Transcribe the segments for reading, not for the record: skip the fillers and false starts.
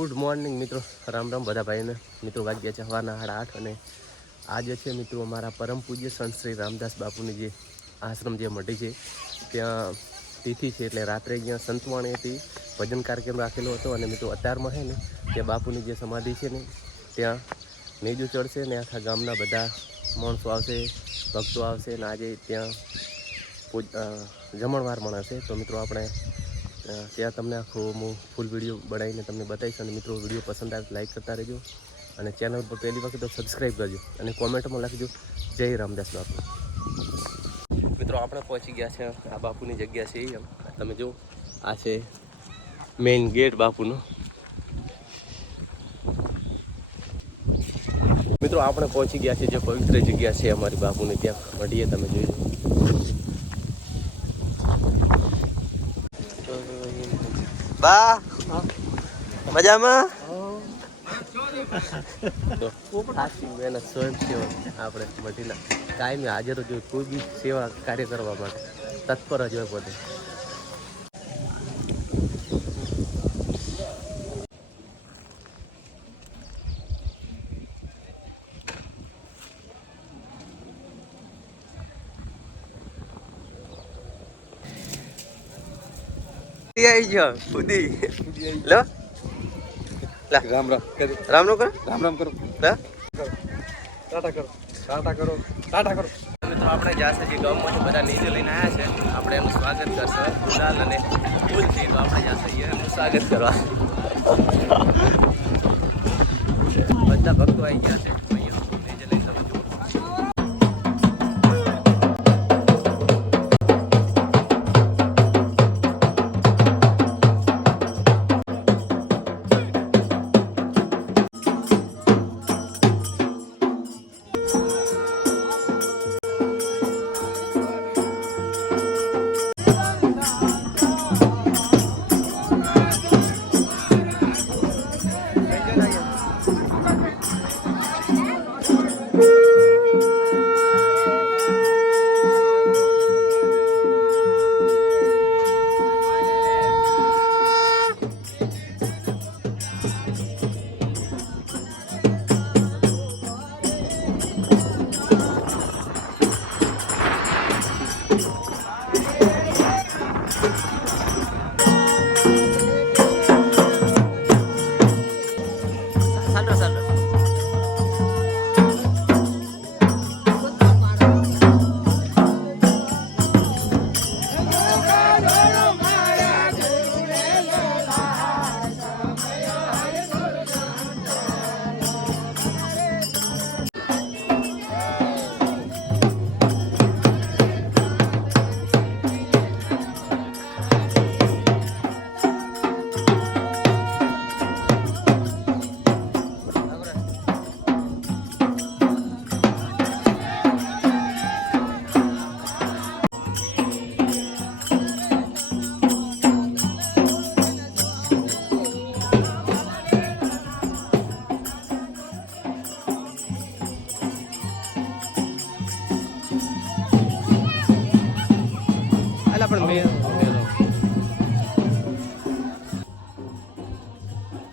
Good morning મિત્રો, રામ રામ બધા ભાઈને મિત્રો. વાગ્યા છે સવારના 8:30 અને આજે છે મિત્રો અમારા પરમ પૂજ્ય સંત શ્રી રામદાસ બાપુની જે આશ્રમ જે મઢી છે ત્યાં તિથિ છે, એટલે રાત્રે અહીંયા સંતવાણીથી ભજન કાર્યક્રમ રાખેલો હતો. અને મિત્રો અત્યારમાં છે ને ત્યાં બાપુની જે સમાધિ છે ને ત્યાં નેજું ચડશે ને આખા ગામના બધા માણસો આવશે, ભક્તો આવશે ને આજે ત્યાં જમણવાર મળશે. તો મિત્રો આપણે ત્યાં તમને આખો હું ફૂલ વિડીયો બનાવીને તમને બતાવીશ. અને મિત્રો વિડીયો પસંદ આવે લાઈક કરતા રહેજો અને ચેનલ પર પહેલી વખત તો સબસ્ક્રાઈબ કરજો અને કોમેન્ટમાં લખજો જય રામદાસ બાપુ. મિત્રો આપણે પહોંચી ગયા છે આ બાપુની જગ્યા છે. તમે જો આ છે મેઇન ગેટ બાપુનો. મિત્રો આપણે પહોંચી ગયા છે જે પવિત્ર જગ્યા છે અમારી બાપુની, ત્યાં મઢીએ. તમે જોઈ બા મજામાં. સાચી મહેનત સ્વયંસેવક આપણે મઢીના કાયમી હાજર જ હોય, કોઈ બી સેવા કાર્ય કરવા માટે તત્પર જ હોય પોતે. आई जाओ खुदी लो ला राम राम कर राम राम करो राम राम करो ला टाटा करो टाटा करो टाटा करो. મિત્રો આપણે જ્યાં છે ગામમાંથી બધા નીચે લઈને આવ્યા છે, આપણે એનું સ્વાગત કરશું ગુલાલ અને ફૂલથી. તો આપણે જ્યાં છીએ એનું સ્વાગત કરવા બધા ભક્તો આવી ગયા છે.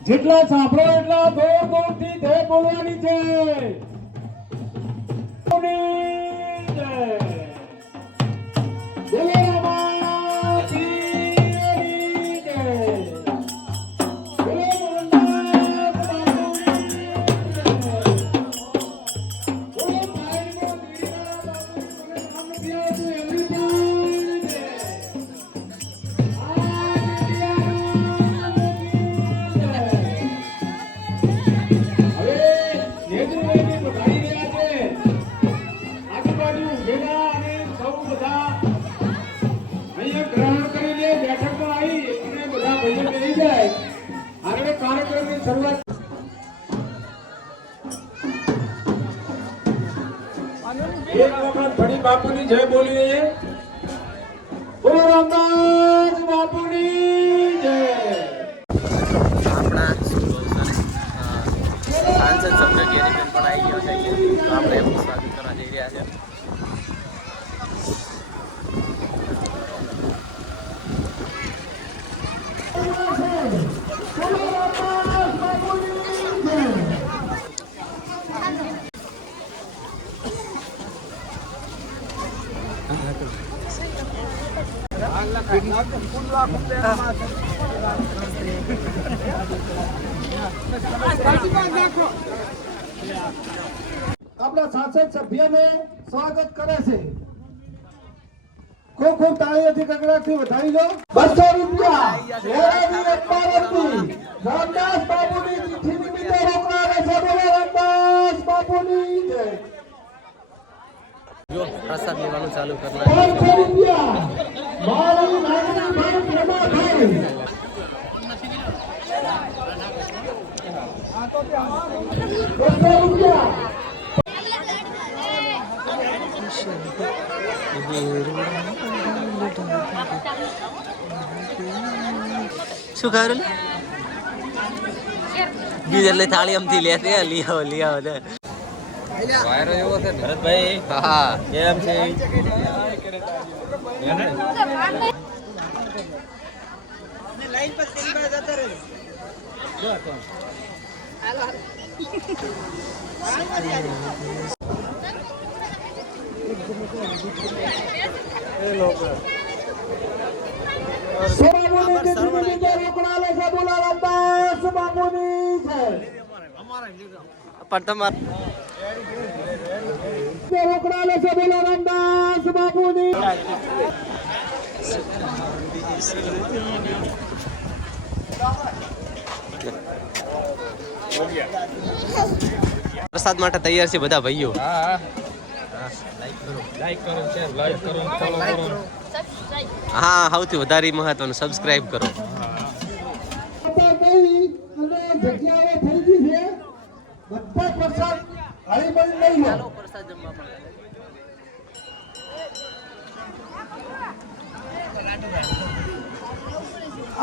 જેટલા સાંભળો એટલા દોર દોર થી જય બોલવાની છે. એક વખત ફરી બાપુની જય બોલીએ. બોલો રામદાસ બાપુની જય. આપણા સાંસદ સભ્ય ગેરીબેન પણ આવી ગયો છે, તો આપણે એમનું સ્વાગત કરવા જઈ રહ્યા છે. બોલો રામદાસ આપણા સાંસદ સભ્યને સ્વાગત કરે છે. ખૂબ ખૂબ તાળીઓથી કકડાટથી વધાવી લો. 200 રૂપિયા લેરાજી અખબારથી રામદાસ બાપુની તિથિ નિમિત્તે રોકડા રહેશે. બોલો રામદાસ બાપુની જય. જો પ્રસાદ લેવાનું ચાલુ કરનાર 500 રૂપિયા મારી નાની ભાઈ પ્રમાભાઈ. 200 રૂપિયા શું કરું બીજ એટલે થાળી આમથી લેશે લઈ આવો ને વાયરો એવો છે ભરતભાઈ. હા કેમ છે? લાઈન પર તેરી બાદ જતા રહે. પણ તમારે રોકડા લેશે. બોલો રામદાસ બાપુની. પ્રસાદ માટે તૈયાર છે બધા ભાઈઓ. હા સૌથી વધારે મહત્વનું સબસ્ક્રાઇબ કરો. જગ્યાઓ થઈ ગઈ છે. બધા પ્રસાદ હળીમળી લઈ લો.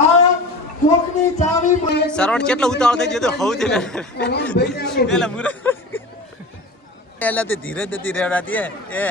આ ચોકની ચાવી સરવણ કેટલો ઉતાવળ થઈ ગયો તો હવ છે ને પેલા મુરા પેલા તે ધીરે નથી રેવડાતી એ